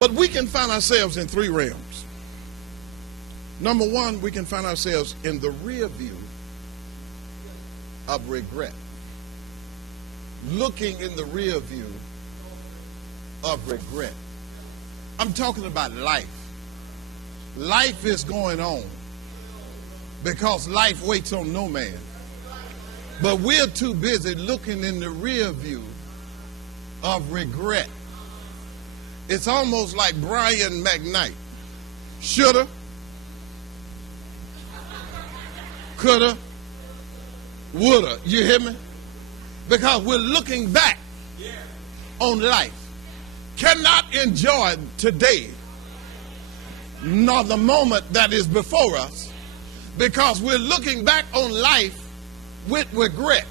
But we can find ourselves in three realms. Number one, we can find ourselves in the rear view of regret. Looking in the rear view of regret. I'm talking about life. Life is going on because life waits on no man. But we're too busy looking in the rear view of regret. It's almost like Brian McKnight. Shoulda, coulda, woulda. You hear me? Because we're looking back on life. Cannot enjoy today nor the moment that is before us because we're looking back on life with regret.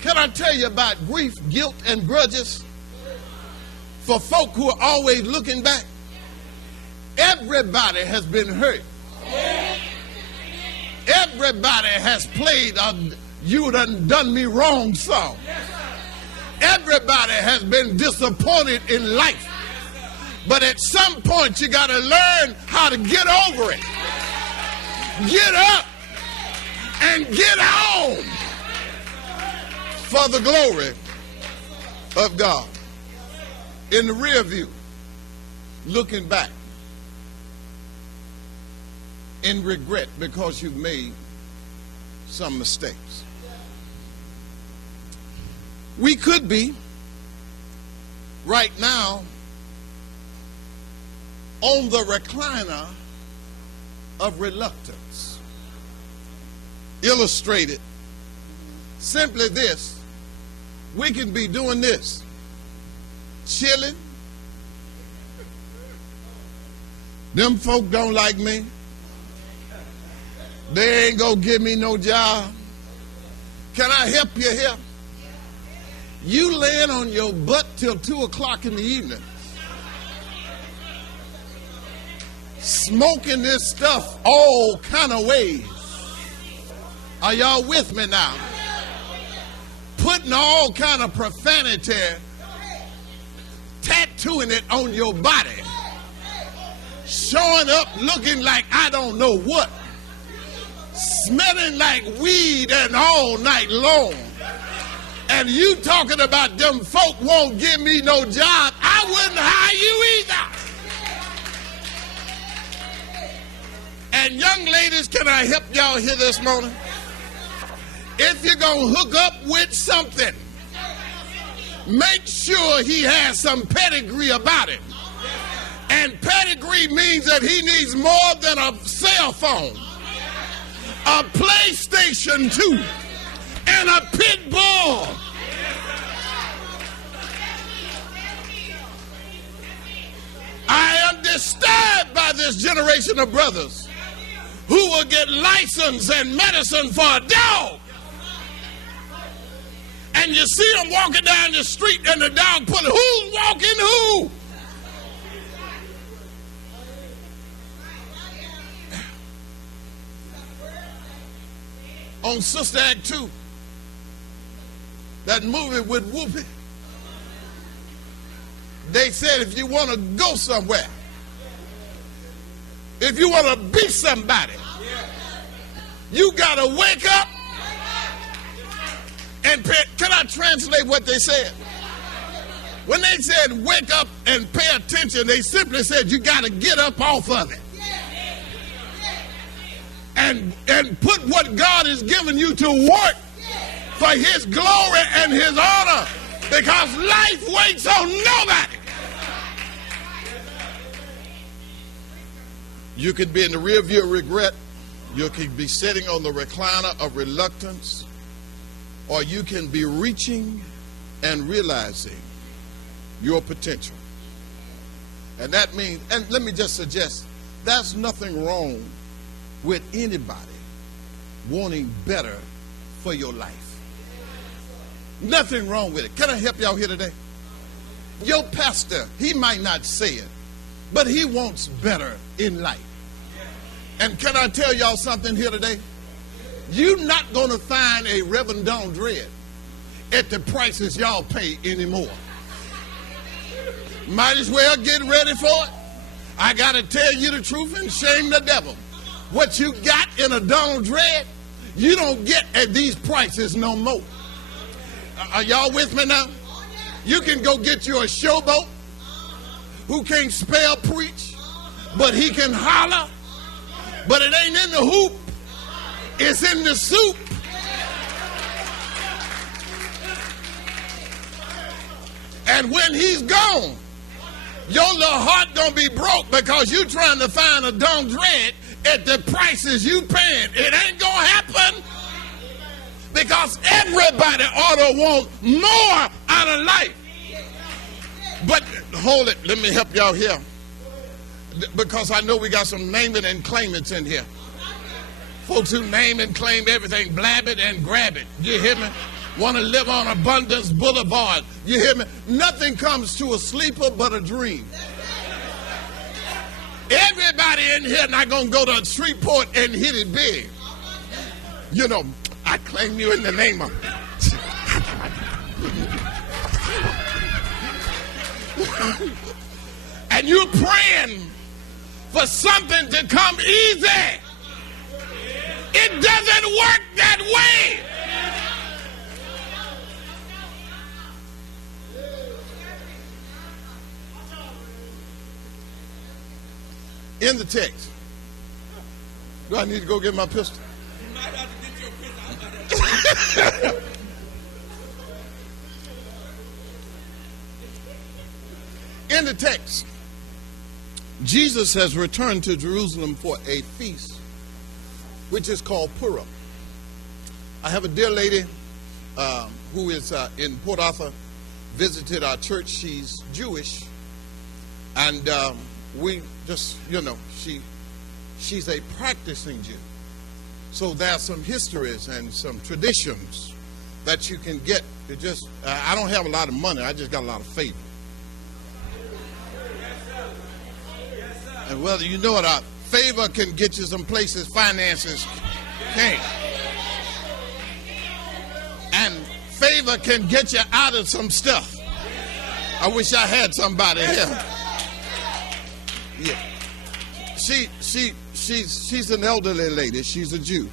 Can I tell you about grief, guilt, and grudges? For folk who are always looking back, everybody has been hurt. Everybody has played a "you done me wrong" song. Everybody has been disappointed in life. But at some point you got to learn how to get over it. Get up and get on for the glory of God. In the rear view, looking back in regret because you've made some mistakes. We could be right now on the recliner of reluctance. Illustrated simply this: we can be doing this, chilling. Them folk don't like me. They ain't gonna give me no job. Can I help you here? You laying on your butt till 2 o'clock in the evening, smoking this stuff all kind of ways. Are y'all with me now? Putting all kind of profanity, tattooing it on your body, showing up looking like I don't know what, smelling like weed and all night long. And you talking about them folk won't give me no job. I wouldn't hire you either. And young ladies, can I help y'all here this morning? If you're going to hook up with something, make sure he has some pedigree about him. And pedigree means that he needs more than a cell phone, a PlayStation 2, and a pit bull. I am disturbed by this generation of brothers who will get license and medicine for a dog. And you see them walking down the street and the dog pulling. Who's walking who? On Sister Act 2, that movie with Whoopi, they said if you want to go somewhere, if you want to be somebody, you got to wake up and pay. Can I translate what they said? When they said wake up and pay attention, they simply said you got to get up off of it. And put what God has given you to work for his glory and his honor, because life waits on nobody. You could be in the rear view of regret. You could be sitting on the recliner of reluctance, or you can be reaching and realizing your potential. And that means, and let me just suggest, there's nothing wrong with anybody wanting better for your life. Nothing wrong with it. Can I help y'all here today? Your pastor, he might not say it, but he wants better in life. And can I tell y'all something here today? You're not going to find a Reverend Don Dredd at the prices y'all pay anymore. Might as well get ready for it. I got to tell you the truth and shame the devil. What you got in a Donald Dread, you don't get at these prices no more. Are y'all with me now? You can go get you a showboat who can't spell preach, but he can holler. But it ain't in the hoop. It's in the soup. And when he's gone, your little heart gonna be broke because you trying to find a Donald Dread at the prices you paying. It ain't gonna happen because everybody ought to want more out of life. But hold it, let me help y'all here, because I know we got some name it and claim it's in here. Folks who name and claim everything, blab it and grab it. You hear me? Want to live on Abundance Boulevard. You hear me? Nothing comes to a sleeper but a dream. Everybody in here not going to go to Shreveport and hit it big. You know, I claim you in the name of... And you're praying for something to come easy. It doesn't work that way. In the text. Do I need to go get my pistol? You might have to get your pistol. In the text, Jesus has returned to Jerusalem for a feast, which is called Purim. I have a dear lady who is in Port Arthur, visited our church. She's Jewish, and we just, you know, she's a practicing Jew. So there's some histories and some traditions that you can get. It just, I don't have a lot of money. I just got a lot of favor. And whether you know it, favor can get you some places finances can't. And favor can get you out of some stuff. I wish I had somebody here. Yeah. She's an elderly lady. She's a Jew.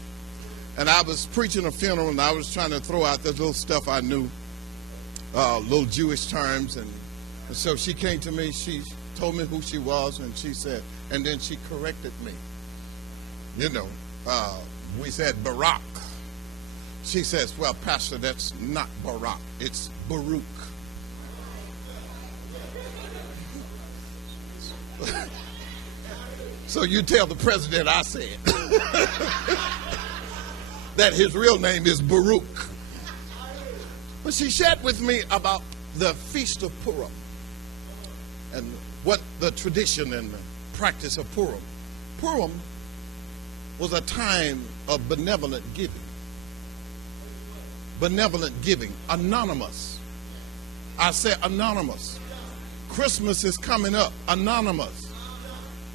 And I was preaching a funeral, and I was trying to throw out the little stuff I knew, little Jewish terms. And so she came to me. She told me who she was, and she said, and then she corrected me. You know, we said Barak. She says, well, Pastor, that's not Barak. It's Baruch. So you tell the president I said that his real name is Baruch. But she shared with me about the Feast of Purim and what the tradition and the practice of Purim. Purim was a time of benevolent giving. Benevolent giving, anonymous. I say anonymous. Christmas is coming up, anonymous.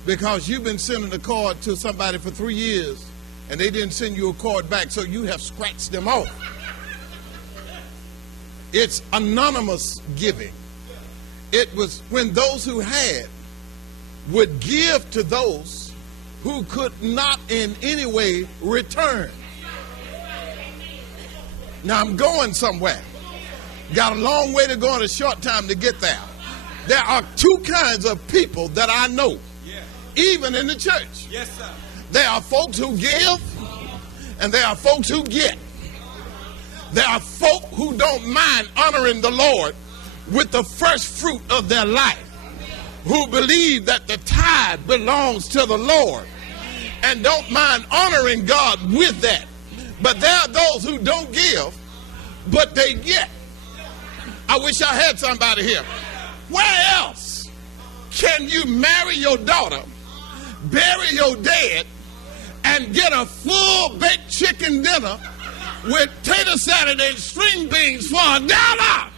Because you've been sending a card to somebody for 3 years and they didn't send you a card back, so you have scratched them off. It's anonymous giving. It was when those who had would give to those who could not in any way return. Now I'm going somewhere. Got a long way to go in a short time to get there. There are two kinds of people that I know, even in the church. Yes, sir. There are folks who give, and there are folks who get. There are folk who don't mind honoring the Lord with the first fruit of their life, who believe that the tithe belongs to the Lord and don't mind honoring God with that. But there are those who don't give, but they get. I wish I had somebody here. Where else can you marry your daughter, bury your dad, and get a full baked chicken dinner with tater salad and string beans for $1?